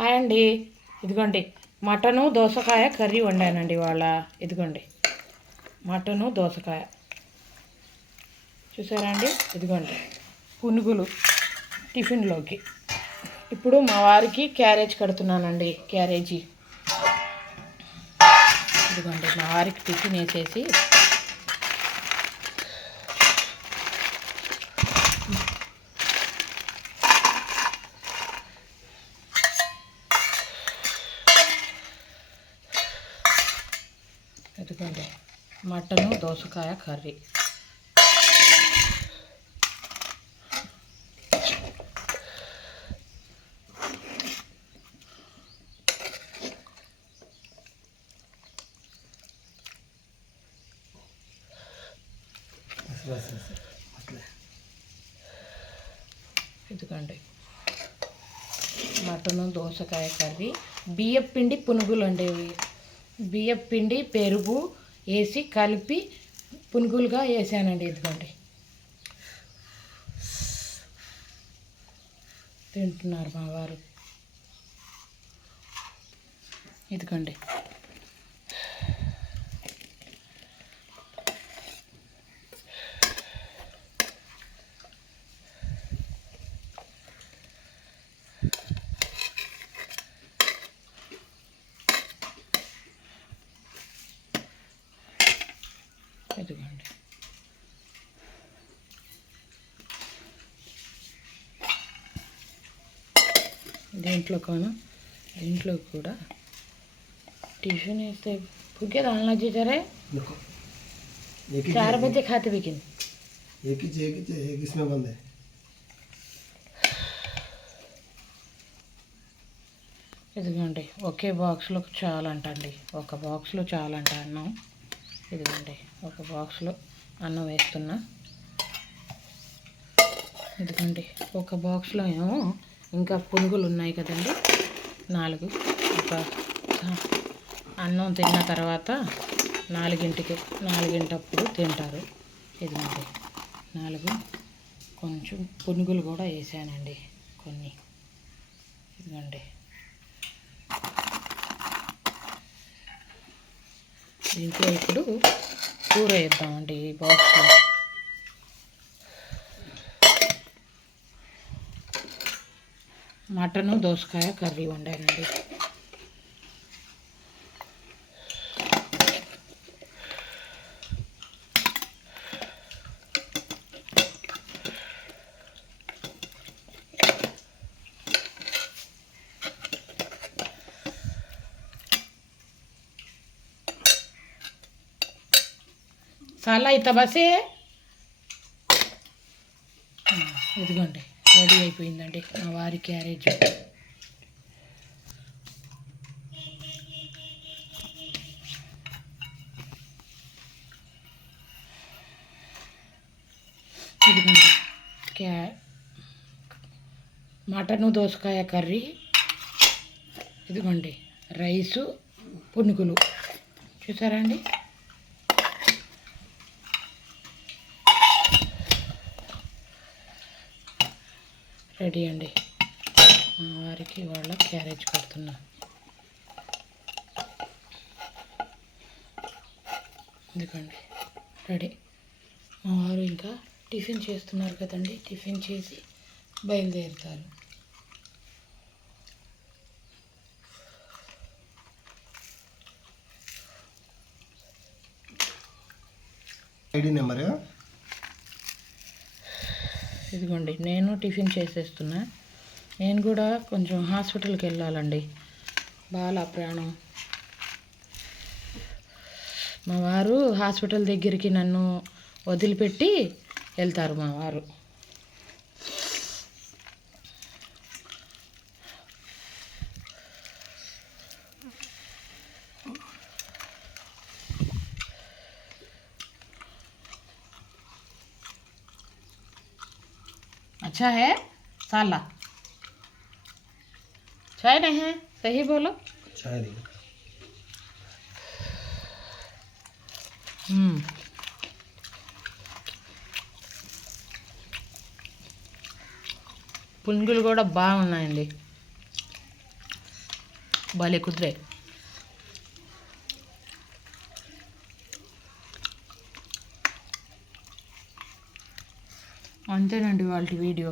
Hi అండి. ఇదిగోండి. Mutton దోసకాయ కర్రీ వండానండి ఇవాళ. ఇదిగోండి. మటను దోసకాయ. చూసారా అండి? ఇదిగోండి. పునుగులు టిఫిన్లోకి. ఇప్పుడు మా వారికి క్యారేజ్ కడుతున్నానండి క్యారేజీ. ఇదిగోండి మా వారికి టిఫిన్ వేసేసి ఇదిగోండి మటను దోసకాయ కర్రీ. ఇదిగోండి మటను దోసకాయ కర్రీ బియ్యం పిండి పునుగులు అండి బియ్యం పిండి పెరుగు వేసి కలిపి పునుగులుగా వేసానండి ఇదిగోండి. తింటున్నారు మా వారు. ఇదిగోండి. ఇదిగోండి దీంట్లో కాను దీంట్లో కూడా टिफिन ऐसे फूके डालना जी जरा देखो एक ही चार चीज़- बजे खाते बिकिन एक ही चीज़- एक ही चीज़- एक इसमें बंद है ఇదిగోండి ఒకే బాక్స్లో చాలంటండి ఒక బాక్స్లో చాలంట అన్నం ఇదిగోండి ఒక బాక్స్లో అన్నం వేస్తున్నా. ఇదిగోండి ఒక బాక్స్లో ఏమో ఇంకా పునుగులు ఉన్నాయి కదండి. నాలుగు. ఒక అన్నం తిన్న తర్వాత నాలుగింటికి నాలుగింటప్పుడు తింటారు. ఇదిగోండి నాలుగు. కొంచెం పునుగులు కూడా వేసానండి కొన్ని. ఇదిగోండి. దీంట్లో ఇప్పుడు కూర వేద్దామండి ఈ బాక్స్లో మటను దోసకాయ కర్రీ వండానండి. చాలా ఇంత బసే ఇదిగోండి రెడీ అయిపోయిందండి మా వారి క్యారేజ్. ఇదిగోండి క్యా మటను దోసకాయ కర్రీ. ఇదిగోండి రైసు పునుగులు చూసారా అండి? రెడీ అండి. మా వారికి వాళ్ళ క్యారేజ్ కడుతున్నా. ఎందుకండి రెడీ. మా వారు ఇంకా టిఫిన్ చేస్తున్నారు కదండి టిఫిన్ చేసి బయలుదేరుతారు. ID number? ఇదిగోండి నేను టిఫిన్ చేసేస్తున్నా. నేను కూడా కొంచెం హాస్పిటల్కి వెళ్ళాలండి. బాల ప్రాణం. మా వారు హాస్పిటల్ దగ్గరికి నన్ను వదిలిపెట్టి వెళ్తారు మా వారు. अच्छा है साला चाय नहीं है सही बोलो चाय दी మ్మ్. పునుగులు కూడా బాగున్నాయండి భలే కుదిరే అంతేనండి వాళ్ళ వీడియో.